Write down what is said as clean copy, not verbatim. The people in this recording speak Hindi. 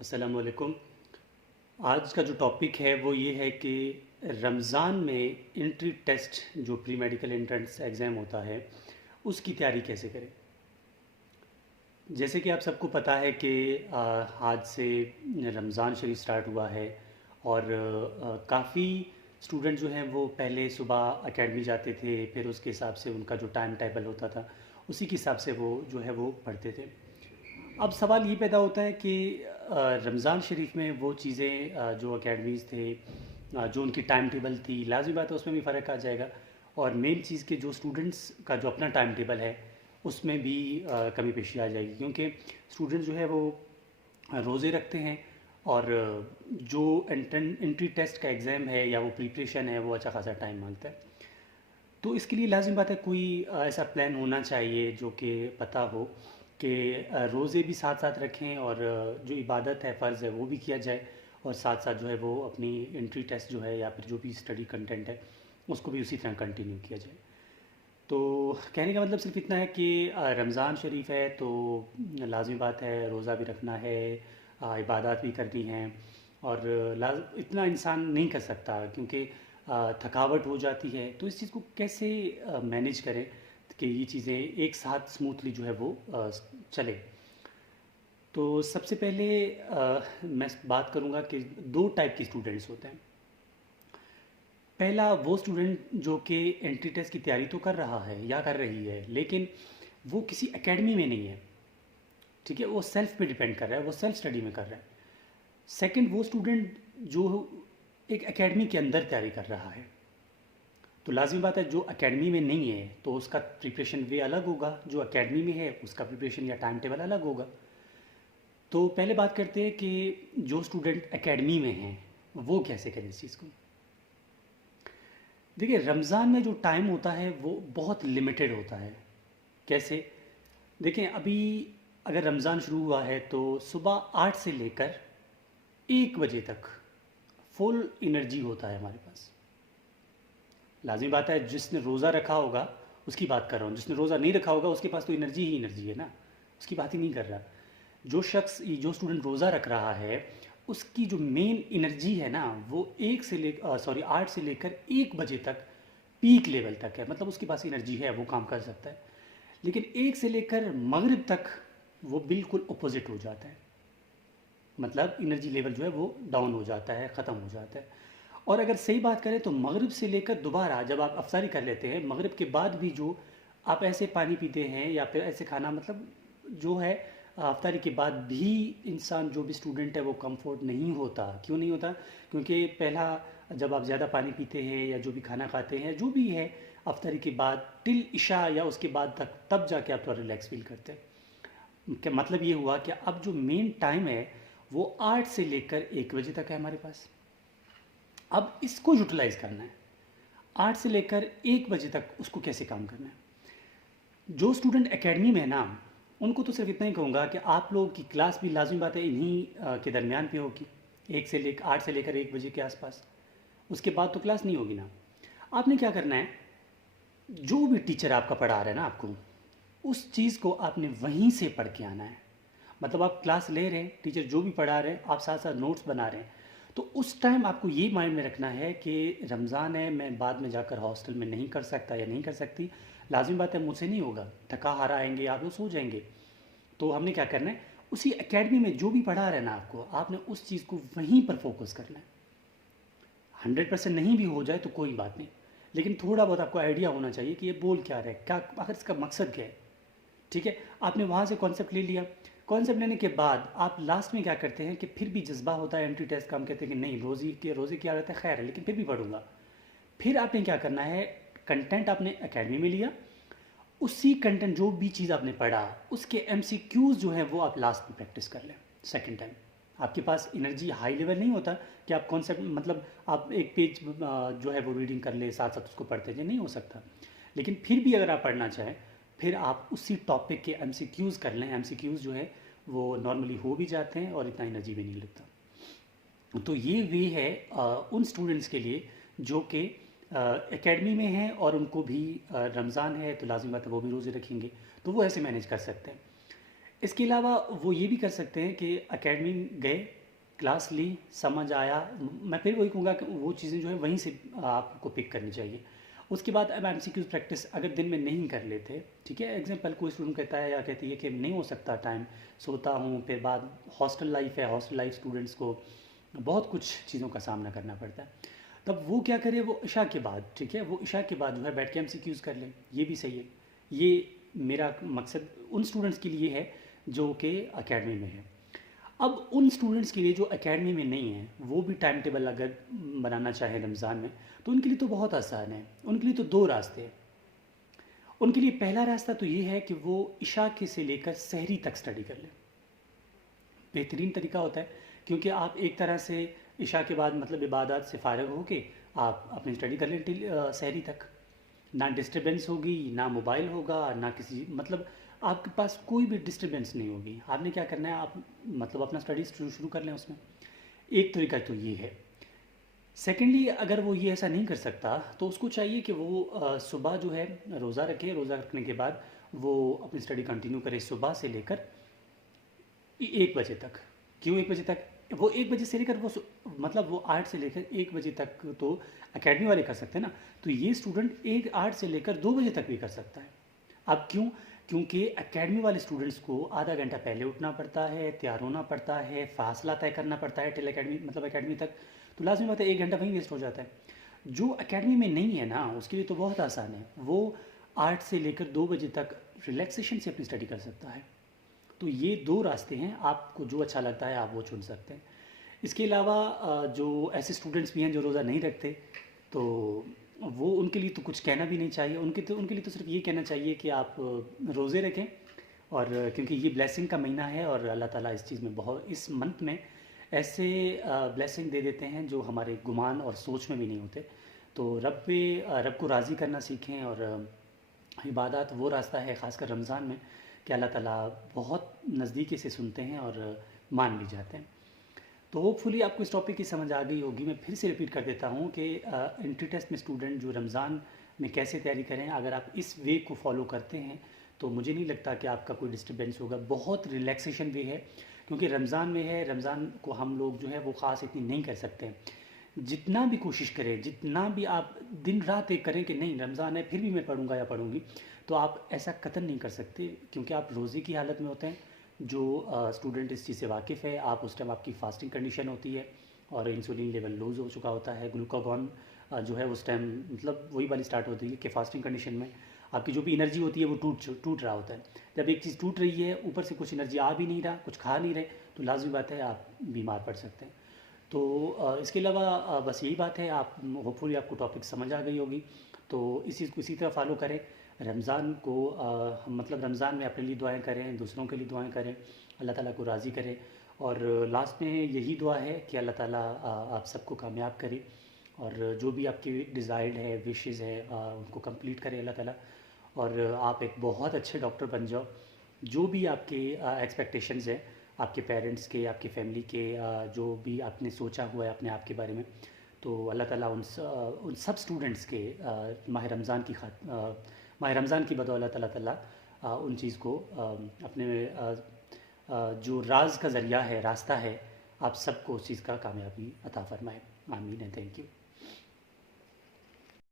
अस्सलाम वालेकुम। आज का जो टॉपिक है वो ये है कि रमज़ान में एंट्री टेस्ट जो प्री मेडिकल एंट्रेंस एग्ज़ाम होता है उसकी तैयारी कैसे करें। जैसे कि आप सबको पता है कि आज से रमज़ान शरीफ स्टार्ट हुआ है और काफ़ी स्टूडेंट जो हैं वो पहले सुबह एकेडमी जाते थे, फिर उसके हिसाब से उनका जो टाइम टेबल होता था उसी के हिसाब से वो जो है वो पढ़ते थे। अब सवाल ये पैदा होता है कि रमज़ान शरीफ में वो चीज़ें जो एकेडमीज़ थे, जो उनकी टाइम टेबल थी, लाज़मी बात है उसमें भी फ़र्क आ जाएगा। और मेन चीज़ के जो स्टूडेंट्स का जो अपना टाइम टेबल है उसमें भी कमी पेशी आ जाएगी, क्योंकि स्टूडेंट जो है वो रोज़े रखते हैं और जो एंट्री टेस्ट का एग्ज़ाम है या वो प्रिपरेशन है वो अच्छा खासा टाइम मांगता है। तो इसके लिए लाज़िम बात है कोई ऐसा प्लान होना चाहिए जो कि पता हो कि रोज़े भी साथ साथ रखें और जो इबादत है, फ़र्ज़ है वो भी किया जाए, और साथ साथ जो है वो अपनी एंट्री टेस्ट जो है या फिर जो भी स्टडी कंटेंट है उसको भी उसी तरह कंटिन्यू किया जाए। तो कहने का मतलब सिर्फ इतना है कि रमज़ान शरीफ है तो लाज़मी बात है रोज़ा भी रखना है, इबादत भी करनी है, और इतना इंसान नहीं कर सकता क्योंकि थकावट हो जाती है। तो इस चीज़ को कैसे मैनेज करें कि ये चीज़ें एक साथ स्मूथली जो है वो चले। तो सबसे पहले मैं बात करूँगा कि दो टाइप के स्टूडेंट्स होते हैं। पहला वो स्टूडेंट जो कि एंट्री टेस्ट की तैयारी तो कर रहा है या कर रही है, लेकिन वो किसी एकेडमी में नहीं है। ठीक है, वो सेल्फ पे डिपेंड कर रहा है, वो सेल्फ स्टडी में कर रहा है। सेकंड वो स्टूडेंट जो एक एकेडमी के अंदर तैयारी कर रहा है। तो लाजमी बात है जो एकेडमी में नहीं है तो उसका प्रिपरेशन वे अलग होगा, जो एकेडमी में है उसका प्रिपरेशन या टाइम टेबल अलग होगा। तो पहले बात करते हैं कि जो स्टूडेंट एकेडमी में हैं वो कैसे करें इस चीज़ को। देखिए, रमज़ान में जो टाइम होता है वो बहुत लिमिटेड होता है। कैसे? देखें, अभी अगर रमज़ान शुरू हुआ है तो सुबह 8 से लेकर 1 बजे तक फुल एनर्जी होता है हमारे पास। लाज़मी बात है जिसने रोज़ा रखा होगा उसकी बात कर रहा हूँ, जिसने रोज़ा नहीं रखा होगा उसके पास तो एनर्जी ही एनर्जी है ना, उसकी बात ही नहीं कर रहा। जो स्टूडेंट रोज़ा रख रहा है उसकी जो मेन एनर्जी है ना वो 8 से लेकर 1 बजे तक पीक लेवल तक है, मतलब उसके पास एनर्जी है, वो काम कर सकता है। लेकिन 1 से लेकर मगरिब तक वो बिल्कुल अपोजिट हो जाता है, मतलब एनर्जी लेवल जो है वो डाउन हो जाता है, ख़त्म हो जाता है। और अगर सही बात करें तो मगरिब से लेकर दोबारा जब आप अफ्तारी कर लेते हैं, मगरिब के बाद भी जो आप ऐसे पानी पीते हैं या फिर ऐसे खाना, मतलब जो है अफ्तारी के बाद भी इंसान, जो भी स्टूडेंट है वो कंफर्ट नहीं होता। क्यों नहीं होता? क्योंकि पहला जब आप ज़्यादा पानी पीते हैं या जो भी खाना खाते हैं जो भी है अफ्तारी के बाद टिल इशा या उसके बाद तक, तब जाके आप थोड़ा रिलैक्स फील करते हैं। क्या मतलब ये हुआ कि अब जो मेन टाइम है वो 8 से लेकर 1 बजे तक है हमारे पास। अब इसको यूटिलाइज़ करना है, 8 से लेकर 1 बजे तक उसको कैसे काम करना है। जो स्टूडेंट एकेडमी में है ना उनको तो सिर्फ इतना ही कहूँगा कि आप लोगों की क्लास भी लाजमी बात है इन्हीं के दरमियान पे होगी, 8 से लेकर 1 बजे के आसपास। उसके बाद तो क्लास नहीं होगी ना। आपने क्या करना है, जो भी टीचर आपका पढ़ा रहा है ना आपको, उस चीज़ को आपने वहीं से पढ़ के आना है। मतलब आप क्लास ले रहे हैं, टीचर जो भी पढ़ा रहे हैं आप साथ साथ नोट्स बना रहे हैं, तो उस टाइम आपको ये माइंड में रखना है कि रमज़ान है, मैं बाद में जाकर हॉस्टल में नहीं कर सकता या नहीं कर सकती। लाजिम बात है मुझसे नहीं होगा, थका हारा आएंगे, आप लोग सो जाएंगे। तो हमने क्या करना है, उसी एकेडमी में जो भी पढ़ा रहा है ना आपको, आपने उस चीज़ को वहीं पर फोकस करना है। 100% नहीं भी हो जाए तो कोई बात नहीं, लेकिन थोड़ा बहुत आपको आइडिया होना चाहिए कि ये बोल क्या रहा है, क्या आखिर इसका मकसद क्या है। ठीक है, आपने वहाँ से कॉन्सेप्ट ले लिया। कॉन्सेप्ट लेने के बाद आप लास्ट में क्या करते हैं कि फिर भी जज्बा होता है एंट्री टेस्ट का, हम कहते हैं कि नहीं रोज़े की आदत है, खैर है लेकिन फिर भी पढ़ूंगा। फिर आपने क्या करना है, कंटेंट आपने एकेडमी में लिया, उसी कंटेंट जो भी चीज़ आपने पढ़ा उसके एमसीक्यूज़ जो है वो आप लास्ट में प्रैक्टिस कर लें। सेकेंड टाइम आपके पास एनर्जी हाई लेवल नहीं होता कि आप कॉन्सेप्ट, मतलब आप एक पेज जो है वो रीडिंग कर ले साथ साथ उसको पढ़ते जाए, नहीं हो सकता। लेकिन फिर भी अगर आप पढ़ना चाहें फिर आप उसी टॉपिक के एमसीक्यूज़ कर लें। एमसीक्यूज़ जो है वो नॉर्मली हो भी जाते हैं और इतना एनर्जी भी नहीं लगता। तो ये वे है उन स्टूडेंट्स के लिए जो कि एकेडमी में हैं और उनको भी रमज़ान है तो लाजिम बात है वो भी रोज़े रखेंगे, तो वो ऐसे मैनेज कर सकते हैं। इसके अलावा वो ये भी कर सकते हैं कि एकेडमी गए, क्लास ली, समझ आया, मैं फिर वही कहूँगा कि वो चीज़ें जो है वहीं से आपको पिक करनी चाहिए। उसके बाद अब एमसीक्यूज़ प्रैक्टिस अगर दिन में नहीं कर लेते, ठीक है, एग्जांपल कोई स्टूडेंट कहता है या कहती है कि नहीं हो सकता टाइम, सोता हूँ, फिर बाद हॉस्टल लाइफ है, हॉस्टल लाइफ स्टूडेंट्स को बहुत कुछ चीज़ों का सामना करना पड़ता है, तब वो क्या करे, वो इशा के बाद, ठीक है, वो इशा के बाद जो है बैठ के एमसीक्यूज़ कर लें, ये भी सही है। ये मेरा मकसद उन स्टूडेंट्स के लिए है जो कि एकेडमी में है। अब उन स्टूडेंट्स के लिए जो एकेडमी में नहीं है, वो भी टाइम टेबल अगर बनाना चाहे रमज़ान में, तो उनके लिए तो बहुत आसान है। उनके लिए तो दो रास्ते हैं। उनके लिए पहला रास्ता तो ये है कि वो इशा के से लेकर सहरी तक स्टडी कर लें। बेहतरीन तरीका होता है, क्योंकि आप एक तरह से इशा के बाद मतलब इबादत से फ़ारिग होके आप अपनी स्टडी कर लें सहरी तक। ना डिस्टरबेंस होगी, ना मोबाइल होगा, ना किसी मतलब आपके पास कोई भी डिस्टरबेंस नहीं होगी। आपने क्या करना है, आप मतलब अपना स्टडी शुरू कर लें उसमें। एक तरीका तो ये है। सेकेंडली, अगर वो ये ऐसा नहीं कर सकता तो उसको चाहिए कि वो सुबह जो है रोज़ा रखे, रोज़ा रखने के बाद वो अपनी स्टडी कंटिन्यू करे सुबह से लेकर 1 बजे तक। क्यों 1 बजे तक? वो 1 बजे से लेकर मतलब वो 8 से लेकर 1 बजे तक तो एकेडमी वाले कर सकते हैं ना, तो ये स्टूडेंट 8 से लेकर 2 बजे तक भी कर सकता है। अब क्यों? क्योंकि एकेडमी वाले स्टूडेंट्स को आधा घंटा पहले उठना पड़ता है, तैयार होना पड़ता है, फासला तय करना पड़ता है टिल एकेडमी मतलब एकेडमी तक, तो लाजमी बात है 1 घंटा वहीं वेस्ट हो जाता है। जो एकेडमी में नहीं है ना, उसके लिए तो बहुत आसान है, वो 8 से लेकर 2 बजे तक रिलैक्सेशन से अपनी स्टडी कर सकता है। तो ये दो रास्ते हैं, आपको जो अच्छा लगता है आप वो चुन सकते हैं। इसके अलावा जो ऐसे स्टूडेंट्स भी हैं जो रोज़ा नहीं रखते, तो वो उनके लिए तो कुछ कहना भी नहीं चाहिए। उनके लिए तो सिर्फ ये कहना चाहिए कि आप रोज़े रखें, और क्योंकि ये ब्लेसिंग का महीना है और अल्लाह ताला इस चीज़ में बहुत, इस मंथ में ऐसे ब्लेसिंग दे देते हैं जो हमारे गुमान और सोच में भी नहीं होते। तो रब को राज़ी करना सीखें, और इबादत वो रास्ता है ख़ासकर रमज़ान में कि अल्लाह ताला बहुत नज़दीकी से सुनते हैं और मान भी जाते हैं। तो होपफुली आपको इस टॉपिक की समझ आ गई होगी। मैं फिर से रिपीट कर देता हूँ कि एंट्री टेस्ट में स्टूडेंट जो रमज़ान में कैसे तैयारी करें, अगर आप इस वे को फॉलो करते हैं तो मुझे नहीं लगता कि आपका कोई डिस्टर्बेंस होगा। बहुत रिलैक्सेशन वे है, क्योंकि रमज़ान में है, रमज़ान को हम लोग जो है वो ख़ास इतनी नहीं कर सकते हैं। जितना भी कोशिश करें, जितना भी आप दिन रात एक करें कि नहीं रमज़ान है फिर भी मैं पढ़ूंगा या पढ़ूंगी, तो आप ऐसा कतई नहीं कर सकते, क्योंकि आप रोज़े की हालत में होते हैं। जो स्टूडेंट इस चीज़ से वाकिफ़ है, आप उस टाइम आपकी फास्टिंग कंडीशन होती है और इंसुलिन लेवल लूज़ हो चुका होता है, ग्लूकागॉन जो है उस टाइम मतलब वही वाली स्टार्ट होती है कि फास्टिंग कंडीशन में आपकी जो भी एनर्जी होती है वो टूट रहा होता है। जब एक चीज़ टूट रही है, ऊपर से कुछ एनर्जी आ भी नहीं रहा, कुछ खा नहीं रहे, तो लाजमी बात है आप बीमार पड़ सकते हैं। तो इसके अलावा बस यही बात है, आप होपफुली आपको टॉपिक समझ आ गई होगी। तो इस चीज़ को इसी तरह फॉलो करें। रमज़ान को हम मतलब रमज़ान में अपने लिए दुआएं करें, दूसरों के लिए दुआएं करें, अल्लाह ताला को राज़ी करें, और लास्ट में यही दुआ है कि अल्लाह ताला आप सबको कामयाब करे, और जो भी आपकी डिज़ायर्ड है, विशेज़ है, उनको कंप्लीट करे अल्लाह ताला, और आप एक बहुत अच्छे डॉक्टर बन जाओ। जो भी आपके एक्सपेक्टेशंस हैं, आपके पेरेंट्स के, आपके फैमिली के, जो भी आपने सोचा हुआ है अपने आप के बारे में, तो अल्लाह ताला उन सब स्टूडेंट्स के माह रमज़ान की बदौलत अल्लाह ताला उन चीज़ को अपने जो राज का ज़रिया है, रास्ता है, आप सबको उस चीज़ का कामयाबी अता फ़रमाए। आमीन, थैंक यू।